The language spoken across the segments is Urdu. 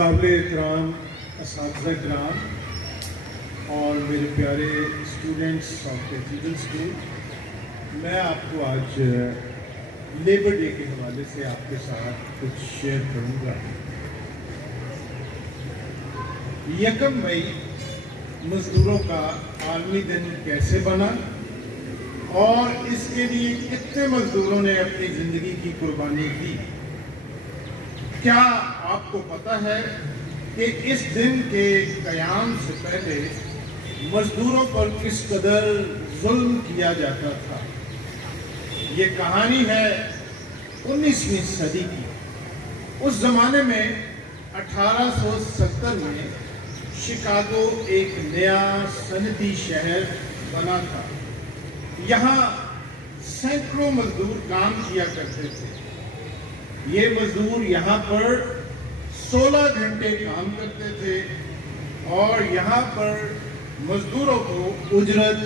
قابل احترام اساتذہ کرام اور میرے پیارے اسٹوڈنٹس آف کیتھیڈرل اسکول، میں آپ کو آج لیبر ڈے کے حوالے سے آپ کے ساتھ کچھ شیئر کروں گا۔ 1 مئی مزدوروں کا عالمی دن کیسے بنا اور اس کے لیے کتنے مزدوروں نے اپنی زندگی کی قربانی دی؟ کیا آپ کو پتہ ہے کہ اس دن کے قیام سے پہلے مزدوروں پر کس قدر ظلم کیا جاتا تھا؟ یہ کہانی ہے 19ویں صدی کی۔ اس زمانے میں 1870 میں شکاگو ایک نیا صنعتی شہر بنا تھا۔ یہاں سینکڑوں مزدور کام کیا کرتے تھے۔ یہ مزدور یہاں پر 16 گھنٹے کام کرتے تھے اور یہاں پر مزدوروں کو اجرت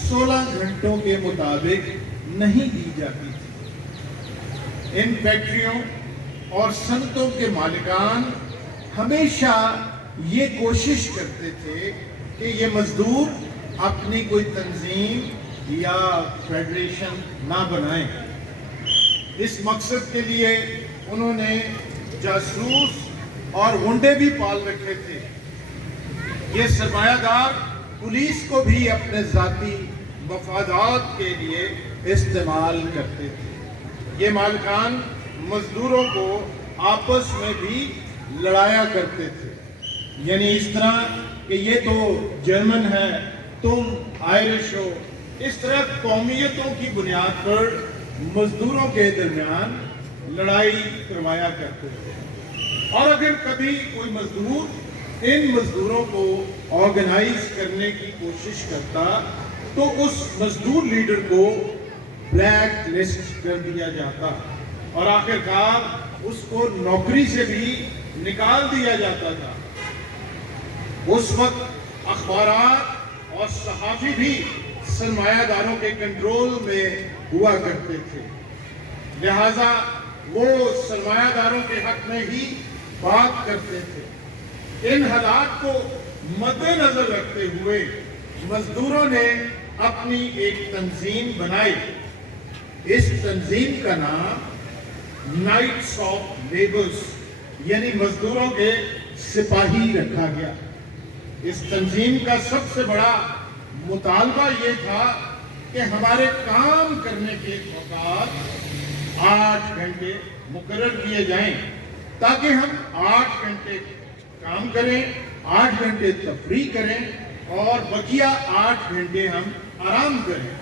16 گھنٹوں کے مطابق نہیں دی جاتی تھی۔ ان فیکٹریوں اور صنعتوں کے مالکان ہمیشہ یہ کوشش کرتے تھے کہ یہ مزدور اپنی کوئی تنظیم یا فیڈریشن نہ بنائیں۔ اس مقصد کے لیے انہوں نے جاسوس اور غنڈے بھی پال رکھے تھے۔ یہ سرمایہ دار پولیس کو بھی اپنے ذاتی مفادات کے لیے استعمال کرتے تھے۔ یہ مالکان مزدوروں کو آپس میں بھی لڑایا کرتے تھے، یعنی اس طرح کہ یہ تو جرمن ہے، تم آئرش ہو۔ اس طرح قومیتوں کی بنیاد پر مزدوروں کے درمیان لڑائی کروایا کرتے تھے۔ اور اگر کبھی کوئی مزدور ان مزدوروں کو آرگنائز کرنے کی کوشش کرتا تو اس مزدور لیڈر کو بلیک لسٹ کر دیا جاتا اور آخرکار اس کو نوکری سے بھی نکال دیا جاتا تھا۔ اس وقت اخبارات اور صحافی بھی سرمایہ داروں کے کنٹرول میں ہوا کرتے تھے، لہذا وہ سرمایہ داروں کے حق میں ہی بات کرتے تھے۔ ان حالات کو مد نظر رکھتے ہوئے مزدوروں نے اپنی ایک تنظیم بنائی۔ اس تنظیم کا نام نائٹس آف لیبرز یعنی مزدوروں کے سپاہی رکھا گیا۔ اس تنظیم کا سب سے بڑا مطالبہ یہ تھا کہ ہمارے کام کرنے کے اوقات 8 گھنٹے مقرر کیے جائیں تاکہ ہم 8 گھنٹے کام کریں، 8 گھنٹے تفریح کریں اور بقیہ 8 گھنٹے ہم آرام کریں۔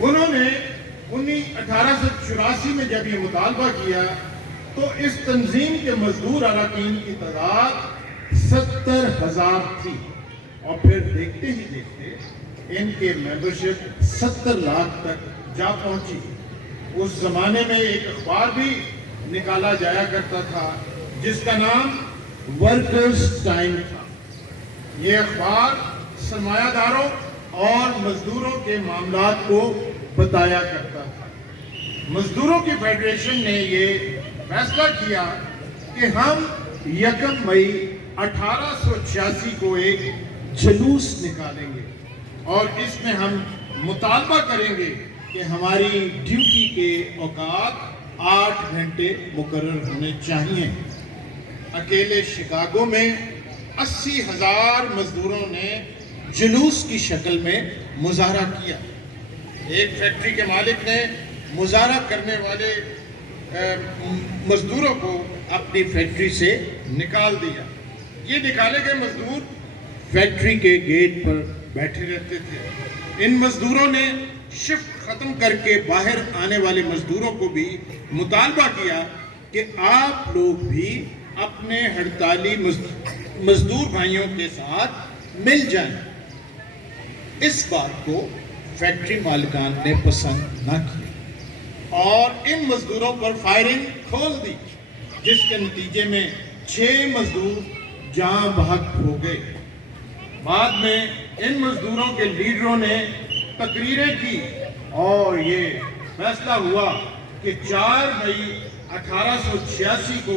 انہوں نے 1884 میں جب یہ مطالبہ کیا تو اس تنظیم کے مزدور اراکین کی تعداد 70,000 تھی اور پھر دیکھتے ہی دیکھتے ان کے ممبرشپ 70 لاکھ تک جا پہنچی۔ اس زمانے میں ایک اخبار بھی نکالا جایا کرتا تھا جس کا نام ورکرز ٹائم تھا۔ یہ اخبار سرمایہ داروں اور مزدوروں کے معاملات کو بتایا کرتا تھا۔ مزدوروں کی فیڈریشن نے یہ فیصلہ کیا کہ ہم 1 مئی 1886 کو ایک جلوس نکالیں گے اور اس میں ہم مطالبہ کریں گے کہ ہماری ڈیوٹی کے اوقات 8 گھنٹے مقرر ہونے چاہیے۔ اکیلے شکاگو میں 80,000 مزدوروں نے جلوس کی شکل میں مظاہرہ کیا۔ ایک فیکٹری کے مالک نے مظاہرہ کرنے والے مزدوروں کو اپنی فیکٹری سے نکال دیا۔ یہ نکالے گئے مزدور فیکٹری کے گیٹ پر بیٹھے رہتے تھے۔ ان مزدوروں نے شفٹ ختم کر کے باہر آنے والے مزدوروں کو بھی مطالبہ کیا کہ آپ لوگ بھی اپنے ہڑتالی مزدور بھائیوں کے ساتھ مل جائیں۔ اس بات کو فیکٹری مالکان نے پسند نہ کیا اور ان مزدوروں پر فائرنگ کھول دی، جس کے نتیجے میں 6 مزدور جاں بحق ہو گئے۔ بعد میں ان مزدوروں کے لیڈروں نے تقریریں کی اور یہ فیصلہ ہوا کہ 4 مئی 1886 کو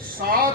7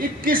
21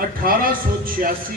1886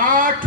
8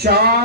4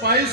22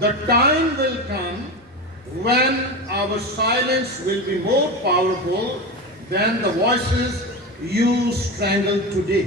"The time will come when our silence will be more powerful than the voices you strangle today."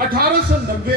1890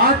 8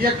1